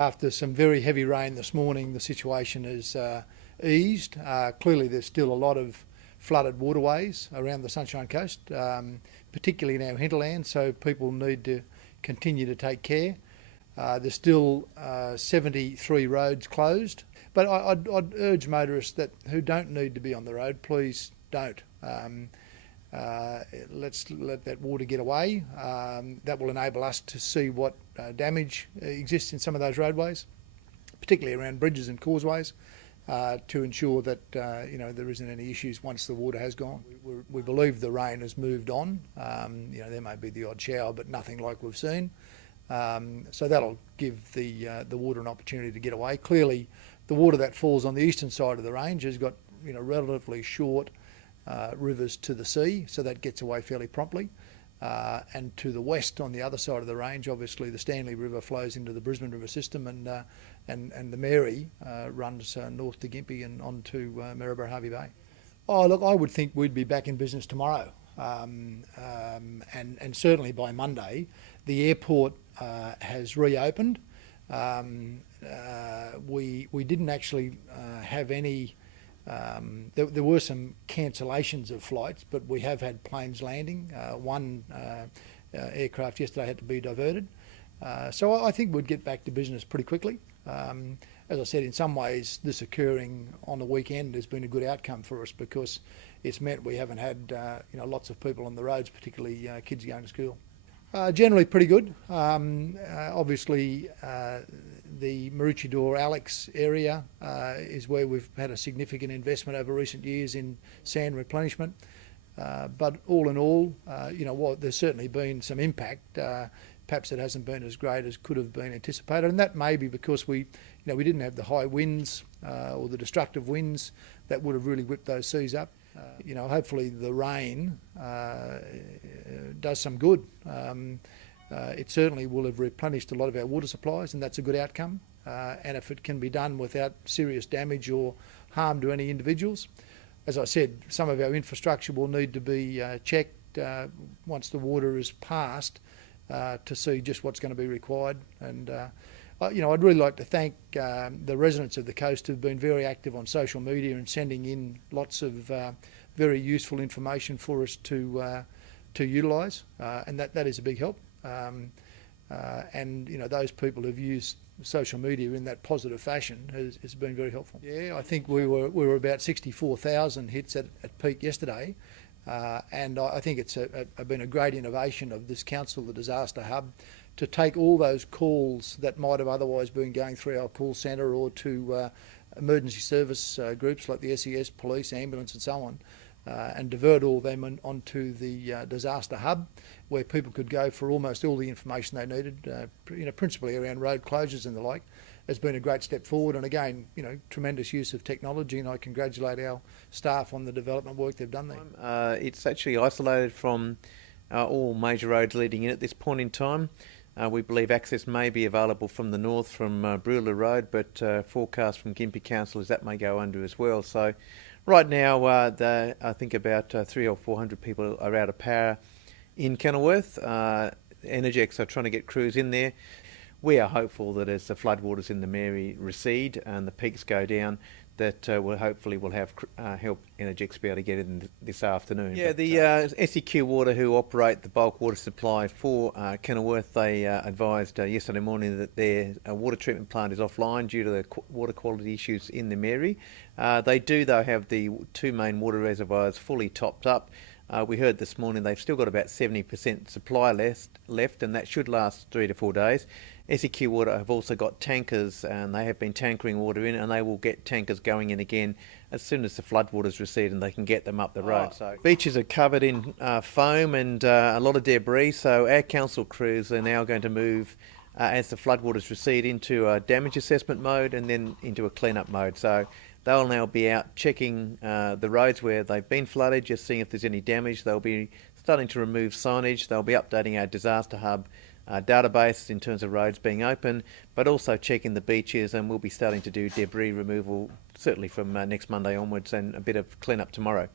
After some very heavy rain this morning, the situation has eased. Clearly there's still a lot of flooded waterways around the Sunshine Coast, particularly in our hinterland, so people need to continue to take care. There's still 73 roads closed, but I'd urge motorists who don't need to be on the road, please don't. Let's let that water get away. That will enable us to see what damage exists in some of those roadways, particularly around bridges and causeways, to ensure that there isn't any issues once the water has gone. We believe the rain has moved on. There may be the odd shower, but nothing like we've seen. So that'll give the water an opportunity to get away. Clearly, the water that falls on the eastern side of the range has got relatively short rivers to the sea, so that gets away fairly promptly. And to the west, on the other side of the range, obviously the Stanley River flows into the Brisbane River system, and the Mary runs north to Gympie and on to Maryborough-Harvey Bay. Oh, look, I would think we'd be back in business tomorrow, and certainly by Monday. The airport has reopened. We didn't actually have any. There were some cancellations of flights, but we have had planes landing. One aircraft yesterday had to be diverted. So I think we'd get back to business pretty quickly. As I said, in some ways, this occurring on the weekend has been a good outcome for us because it's meant we haven't had lots of people on the roads, particularly kids going to school. Generally pretty good. Obviously, the Maroochydore Alex area is where we've had a significant investment over recent years in sand replenishment. But all in all, there's certainly been some impact. Perhaps it hasn't been as great as could have been anticipated, and that may be because we didn't have the high winds or the destructive winds that would have really whipped those seas up. Hopefully the rain does some good. It certainly will have replenished a lot of our water supplies, and that's a good outcome. And if it can be done without serious damage or harm to any individuals, as I said, some of our infrastructure will need to be checked once the water is passed to see just what's going to be required. And I'd really like to thank the residents of the coast who've been very active on social media and sending in lots of very useful information for us to utilise, and that is a big help. And those people who've used social media in that positive fashion has been very helpful. Yeah, I think we were about 64,000 hits at peak yesterday. And I think it's been a great innovation of this council, the Disaster Hub, to take all those calls that might have otherwise been going through our call centre or to emergency service groups like the SES, police, ambulance and so on, and divert all them onto the Disaster Hub, where people could go for almost all the information they needed, principally around road closures and the like. Has been a great step forward, and again, tremendous use of technology, and I congratulate our staff on the development work they've done there. It's actually isolated from all major roads leading in at this point in time. We believe access may be available from the north from Brewler Road, but forecast from Gympie Council is that may go under as well. So right now, I think about 300 or 400 people are out of power in Kenilworth. Energex are trying to get crews in there. We are hopeful that as the floodwaters in the Mary recede and the peaks go down, that will hopefully have help Energex be able to get in this afternoon. Yeah, the SEQ Water, who operate the bulk water supply for Kenilworth, they advised yesterday morning that their water treatment plant is offline due to the water quality issues in the Mary. They do, though, have the two main water reservoirs fully topped up. We heard this morning they've still got about 70% supply left, and that should last 3 to 4 days. SEQ Water have also got tankers, and they have been tankering water in, and they will get tankers going in again as soon as the floodwaters recede and they can get them up the road. So beaches are covered in foam and a lot of debris, so our council crews are now going to move as the floodwaters recede into a damage assessment mode and then into a clean-up mode. So they'll now be out checking the roads where they've been flooded, just seeing if there's any damage. They'll be starting to remove signage. They'll be updating our Disaster Hub database in terms of roads being open, but also checking the beaches, and we'll be starting to do debris removal certainly from next Monday onwards and a bit of clean-up tomorrow.